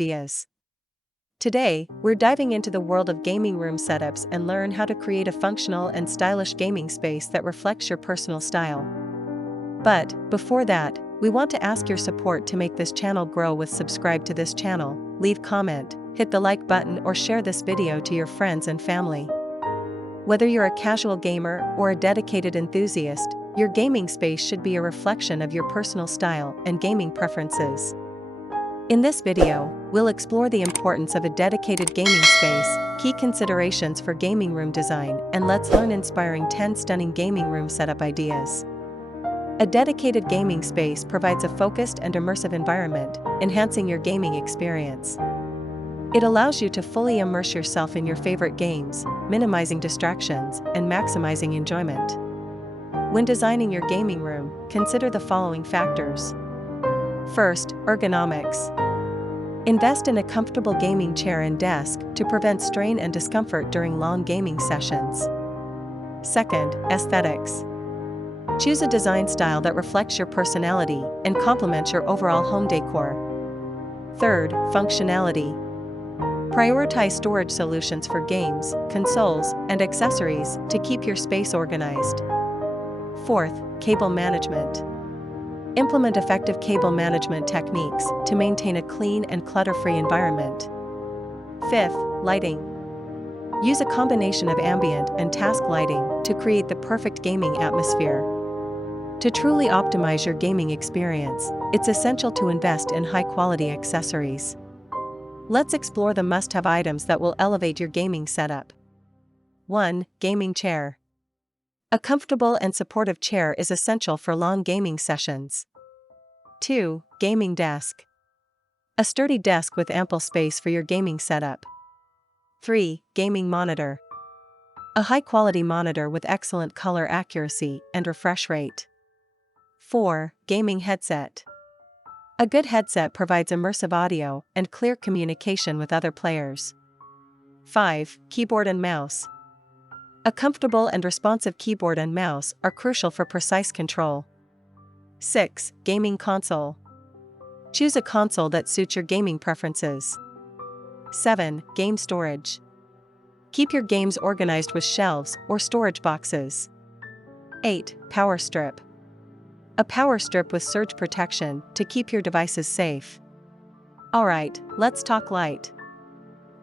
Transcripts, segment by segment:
ideas. Today, we're diving into the world of gaming room setups and learn how to create a functional and stylish gaming space that reflects your personal style. But, before that, we want to ask your support to make this channel grow with subscribe to this channel, leave comment, hit the like button or share this video to your friends and family. Whether you're a casual gamer or a dedicated enthusiast, your gaming space should be a reflection of your personal style and gaming preferences. In this video, we'll explore the importance of a dedicated gaming space, key considerations for gaming room design, and let's learn inspiring 10 stunning gaming room setup ideas. A dedicated gaming space provides a focused and immersive environment, enhancing your gaming experience. It allows you to fully immerse yourself in your favorite games, minimizing distractions and maximizing enjoyment. When designing your gaming room, consider the following factors. First, ergonomics. Invest in a comfortable gaming chair and desk to prevent strain and discomfort during long gaming sessions. Second, aesthetics. Choose a design style that reflects your personality and complements your overall home decor. Third, functionality. Prioritize storage solutions for games, consoles, and accessories to keep your space organized. Fourth, cable management. Implement effective cable management techniques to maintain a clean and clutter-free environment. Fifth, lighting. Use a combination of ambient and task lighting to create the perfect gaming atmosphere. To truly optimize your gaming experience, it's essential to invest in high-quality accessories. Let's explore the must-have items that will elevate your gaming setup. 1. Gaming chair. A comfortable and supportive chair is essential for long gaming sessions. 2. Gaming desk. A sturdy desk with ample space for your gaming setup. 3. Gaming monitor. A high-quality monitor with excellent color accuracy and refresh rate. 4. Gaming headset. A good headset provides immersive audio and clear communication with other players. 5. Keyboard and mouse. A comfortable and responsive keyboard and mouse are crucial for precise control. 6. Gaming console. Choose a console that suits your gaming preferences. 7. Game storage. Keep your games organized with shelves or storage boxes. 8. Power strip. A power strip with surge protection to keep your devices safe. Alright, let's talk light.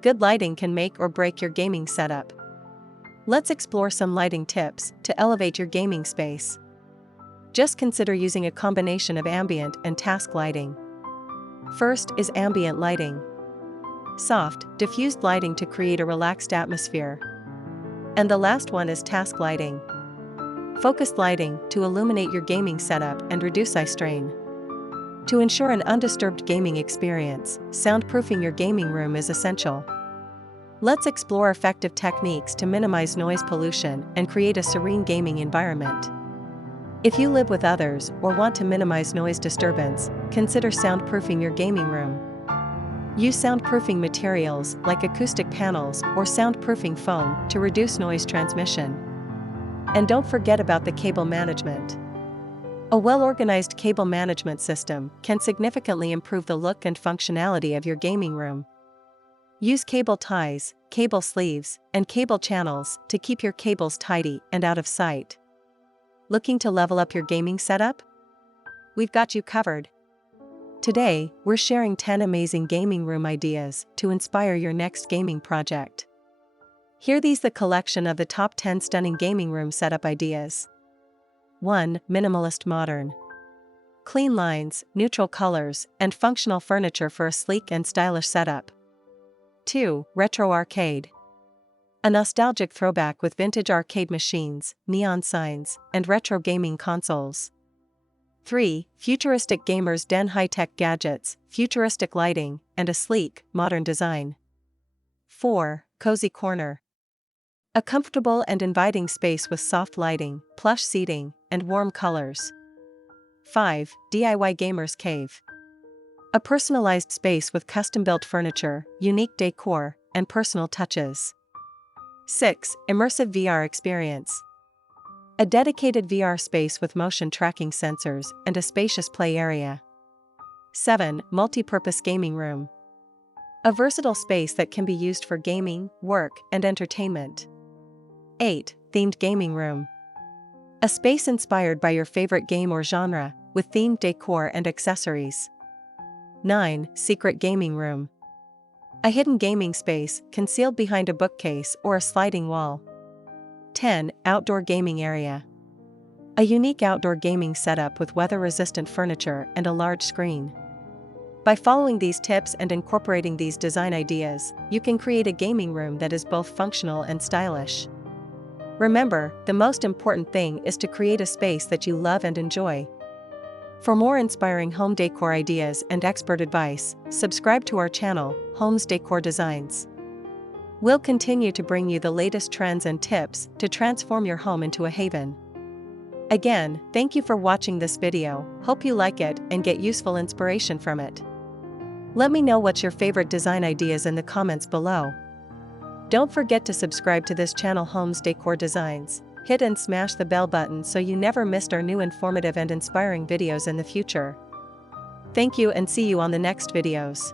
Good lighting can make or break your gaming setup. Let's explore some lighting tips to elevate your gaming space. Just consider using a combination of ambient and task lighting. First is ambient lighting. Soft, diffused lighting to create a relaxed atmosphere. And the last one is task lighting. Focused lighting to illuminate your gaming setup and reduce eye strain. To ensure an undisturbed gaming experience, soundproofing your gaming room is essential. Let's explore effective techniques to minimize noise pollution and create a serene gaming environment. If you live with others or want to minimize noise disturbance, consider soundproofing your gaming room. Use soundproofing materials like acoustic panels or soundproofing foam to reduce noise transmission. And don't forget about the cable management. A well-organized cable management system can significantly improve the look and functionality of your gaming room. Use cable ties, cable sleeves, and cable channels to keep your cables tidy and out of sight. Looking to level up your gaming setup? We've got you covered. Today, we're sharing 10 amazing gaming room ideas to inspire your next gaming project. Hear these: the collection of the top 10 stunning gaming room setup ideas. 1. Minimalist modern. Clean lines, neutral colors, and functional furniture for a sleek and stylish setup. 2. Retro arcade. A nostalgic throwback with vintage arcade machines, neon signs, and retro gaming consoles. 3. Futuristic gamers den. High-tech gadgets, futuristic lighting, and a sleek, modern design. 4. Cozy corner. A comfortable and inviting space with soft lighting, plush seating, and warm colors. 5. DIY Gamers Cave. A personalized space with custom-built furniture, unique decor, and personal touches. 6. Immersive VR experience. A dedicated VR space with motion tracking sensors and a spacious play area. 7. Multi-purpose gaming room. A versatile space that can be used for gaming, work, and entertainment. 8. Themed gaming room. A space inspired by your favorite game or genre, with themed decor and accessories. 9. Secret gaming room. A hidden gaming space, concealed behind a bookcase or a sliding wall. 10. Outdoor gaming area. A unique outdoor gaming setup with weather-resistant furniture and a large screen. By following these tips and incorporating these design ideas, you can create a gaming room that is both functional and stylish. Remember, the most important thing is to create a space that you love and enjoy. For more inspiring home decor ideas and expert advice, subscribe to our channel, Homes Decor Designs. We'll continue to bring you the latest trends and tips to transform your home into a haven. Again, thank you for watching this video. Hope you like it and get useful inspiration from it. Let me know what's your favorite design ideas in the comments below. Don't forget to subscribe to this channel, Homes Decor Designs. Hit and smash the bell button so you never missed our new informative and inspiring videos in the future. Thank you and see you on the next videos.